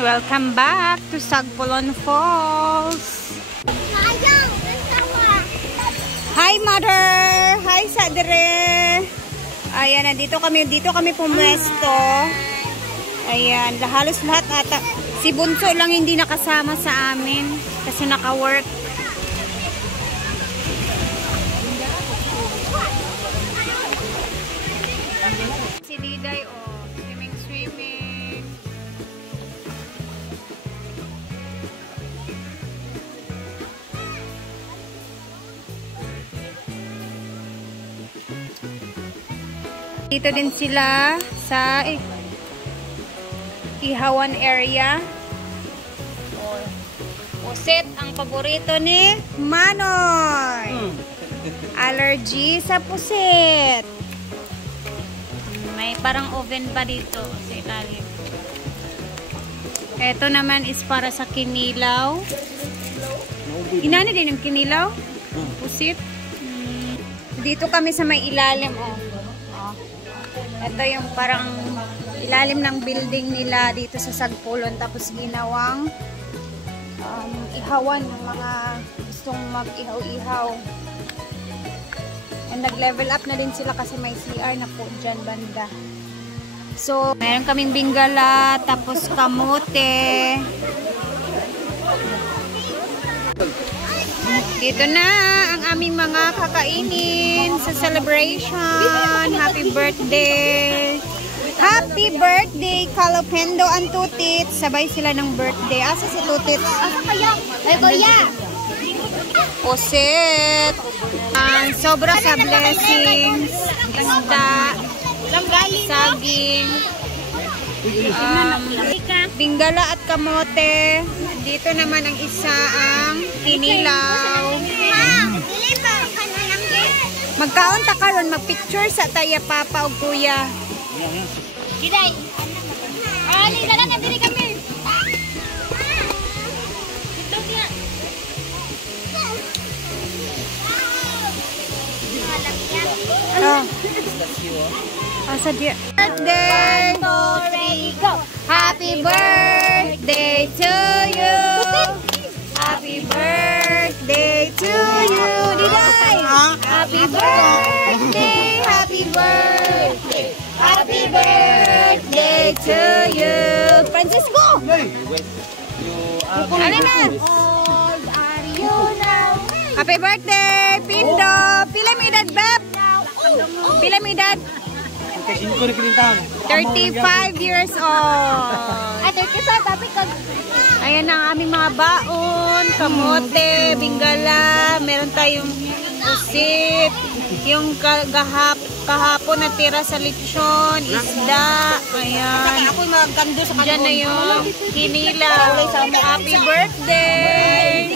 Welcome back to Sagpulon Falls. Hi mother! Hi Sadre! Ayan, dito kami pumwesto. Ayan, halos lahat ata. Si Bunso lang hindi nakasama sa amin kasi naka-work. Si Diday, oh, swimming. Dito din sila sa ihawan area. Pusit ang paborito ni Manoy. Allergy sa pusit. May parang oven pa dito sa ilalim. Ito naman is para sa kinilaw. Inani din yung kinilaw? Pusit. Dito kami sa may ilalim, oh. Ito yung parang ilalim ng building nila dito sa Sagpulon. Tapos ginawang ihawan ng mga gustong mag-ihaw-ihaw. And nag-level up na din sila kasi may CR na po dyan banda. So, meron kaming bingala, tapos kamote. Dito na ang aming mga kakainin sa celebration. Happy birthday! Happy birthday, Kalopendo and Tutit. Sabay sila ng birthday. Asa si Tutit? Asa kaya? Ay, kuya! Pusit. Sobra sa blessings. Isda. Saging. Bingala at kamote. Dito naman ang isa ang kinilaw. Magkaon ta karon, magpicture sa taya papa o kuya. Giday. Ali, dalan na diri kami. Oh. Asa dia? Birthday! 1, 2, 3, go! Happy birthday to you! Happy birthday to you! Diday! Happy birthday! Happy birthday! Happy birthday to you! Francisco! Ano na? Old are you now? Happy birthday, Pindo! Pila mo edad, Beb? Pila mo edad? 35 years old. Ay, 35, papi kag. Ayan ang aming mga baon, kamote, bingala, meron tayong pusit, yung kahapon na tira sa lechon, isda, ayan. Ako magkando sa Diyan na yung kinilaw. Happy birthday!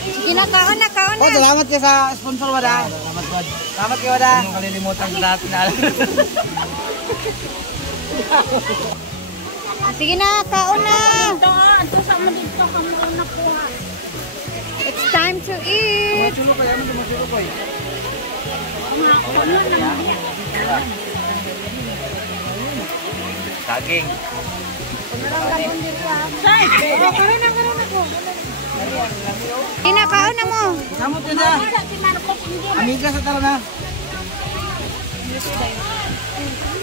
Sige na, kaon na. Oh, salamat kayo sa sponsor, Wada. Salamat, Wad. Salamat kayo, Wada. Anong kalilimutan sa lahat na alam. Sige na, kaon na. Ito sa mo dito kamo na kuha. It's time to eat. Chulo kayo, ano chulo ko eh. Saging. Karon na ko. Inakaon na mo. Samot yun na. Amiga sa tara na.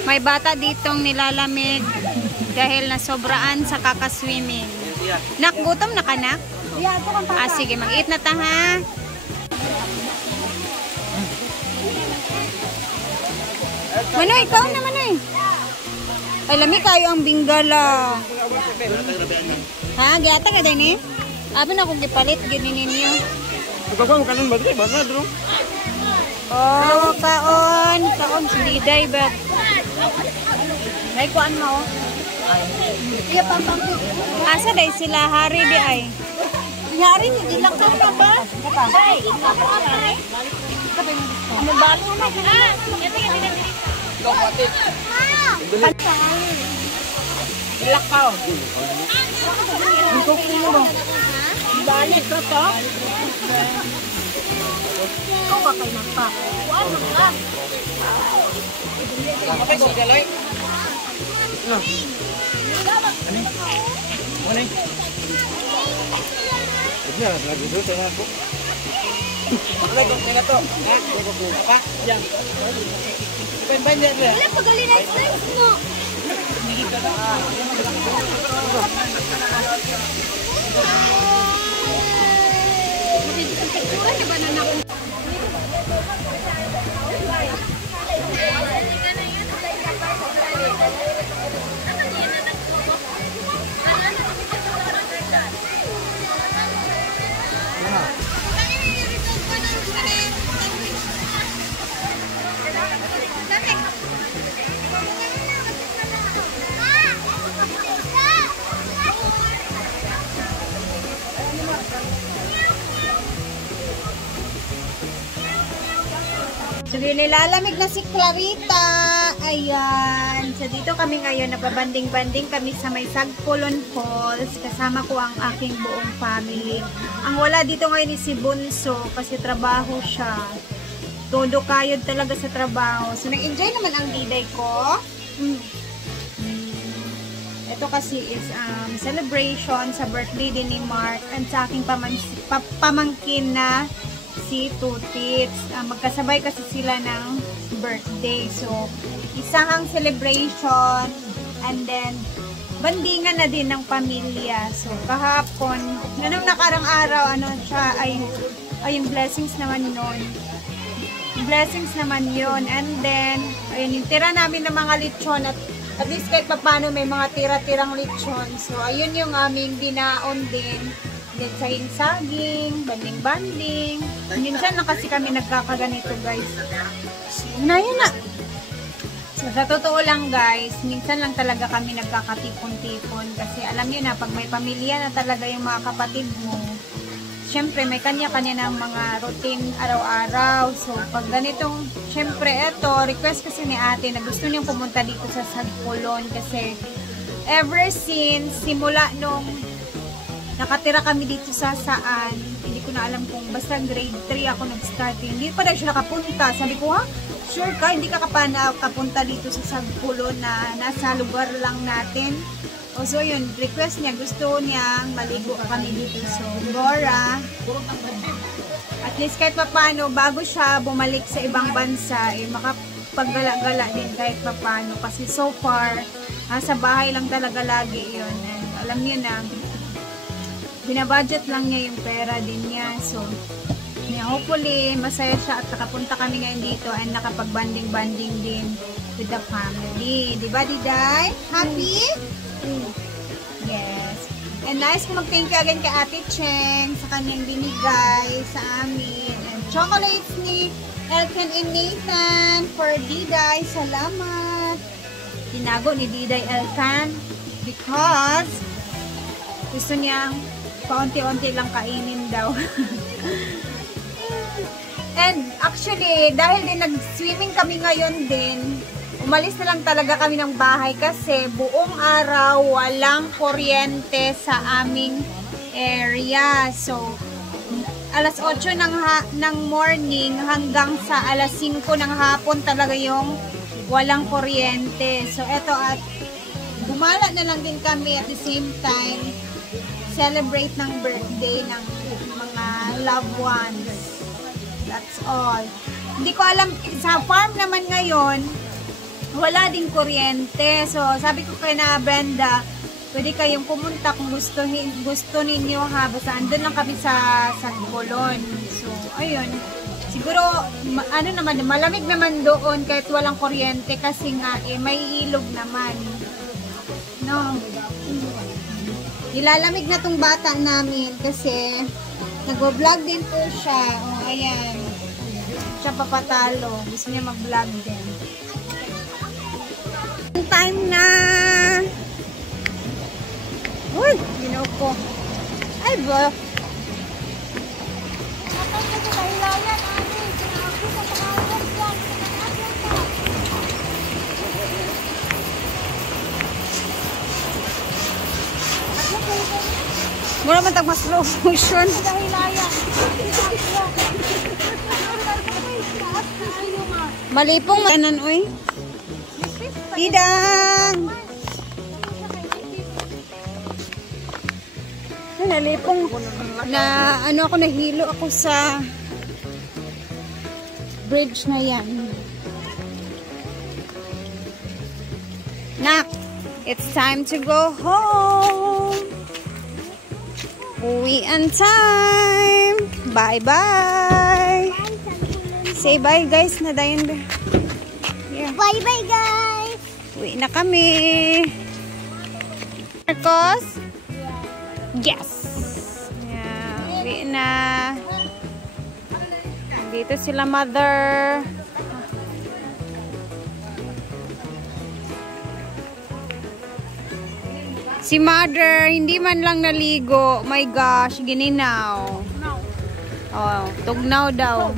May bata ditong nilalamig dahil nasobraan sa kakaswimming. Nak, gutom na ka, nak? Sige, mag-eat na ta, ha? Manoy, kaon na, Manoy. Ay, lami kayo ang bingala. Ha? Giyata ka din, eh? Abi na kung gipalit, ginin ninyo. Ikaw kanon ba ito? Baka na, Oh, kaon. Kaon, si Diday, bet. May kuan mo, Iya pampang. asa day sila, hari di ay. Yari ni dilak na ba? Hey, ano balo na? Lokwatit. Dilak ka. Ito ko mo ba? Balik ka to. Ikaw ba kayo magpa? Kuan ka. Okay, so galoy. No. Ani? Ani? Iya, lagi dulu saya aku. Boleh kok saya to. Pak, yang. Pen banyak dia. Wala pagali na stress mo. So, nilalamig na si Clarita. Ayan. So, dito kami ngayon. Nababanding-banding kami sa may Sagpulon Falls. Kasama ko ang aking buong family. Ang wala dito ngayon is si Bunso kasi trabaho siya. Todo kayod talaga sa trabaho. So, nag-enjoy naman ang diday ko. Ito kasi is celebration sa birthday din ni Mark and sa aking pamangkin na si Tutits. Magkasabay kasi sila ng birthday. So, isang celebration and then bandingan na din ng pamilya. So, kahapon, nung nakarang araw, ay yung blessings naman nun. Blessings naman yun. And then, ayun, yung tira namin ng mga lechon at least kahit papano may mga tira-tirang lechon. So, ayun yung aming dinaon din. Then, saging, banding-banding. Minsan na kasi kami nagkakaganito, guys. Yun na. So, sa totoo lang, guys, minsan lang talaga kami nagkakatipon-tipon. Kasi alam niyo na, pag may pamilya na talaga yung mga kapatid mo, syempre, may kanya-kanya ng mga routine araw-araw. So, pag ganitong, syempre, eto, request kasi ni ate na gusto niyang pumunta dito sa Sagpulon kasi ever since, simula nung nakatira kami dito sa saan, hindi ko na alam kung basta grade 3 ako nag-start. Hindi pa na siya nakapunta. Sabi ko, ha? Sure ka? Hindi ka pa nakapunta dito sa Sagpulon na nasa lugar lang natin. O so yun, request niya. Gusto niyang maligo kami dito. So, Laura, at least kahit papano, bago siya bumalik sa ibang bansa, makapaggala-gala din kahit papano. Kasi so far, sa bahay lang talaga lagi yun. And alam niyo na, binabudget lang niya yung pera din niya. So, hopefully, masaya siya at nakapunta kami ngayon dito and nakapag-banding-banding din with the family. Diba, Diday? Happy? Yes. And nice ko mag-thank you again kay Ate Cheng sa kanyang binigay sa amin. And chocolates ni Elkan and Nathan for Diday. Salamat. Tinago ni Diday Elkan because gusto niyang paunti-unti lang kainin daw. And actually, dahil din nag-swimming kami ngayon din, umalis na lang talaga kami ng bahay kasi buong araw walang kuryente sa aming area. So, alas 8 ng morning hanggang sa alas 5 ng hapon talaga yung walang kuryente. So, eto at gumala na lang din kami at the same time celebrate ng birthday ng mga loved ones. That's all. Hindi ko alam, sa farm naman ngayon, wala ding kuryente. So, sabi ko kay na Brenda, pwede kayong pumunta kung gusto ninyo ha. Basta andun lang kami sa Sagpulon. So, ayun. Siguro, malamig naman doon kahit walang kuryente kasi nga, may ilog naman. No? Nilalamig na tong bata namin kasi nag-vlog din po siya. O, ayan. Siya papatalo. Gusto niya mag-vlog din. Time na! Uy! Ginaw ko. Ay, ba? Mura man tag mas slow motion. Malipong kanan oy. Didang! Nalipong na ano ako, nahilo ako sa bridge na yan. Nak, it's time to go home. Uwian time. Bye-bye. Say bye guys na dayon. Yeah. Bye-bye, guys. Uwi na kami. Marcos? Yes. Yeah, uwi na. Dito sila mother. Si mother, hindi man lang naligo. My gosh, gininaw. Oh, tugnaw daw.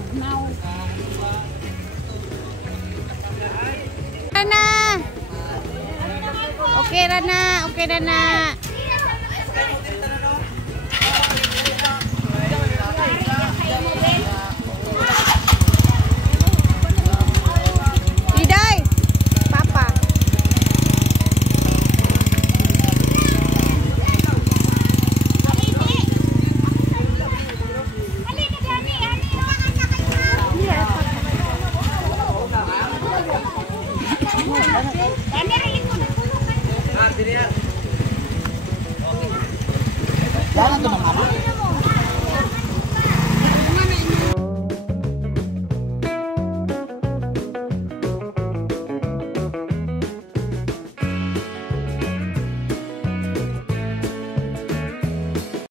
Okay na na. Okay na na.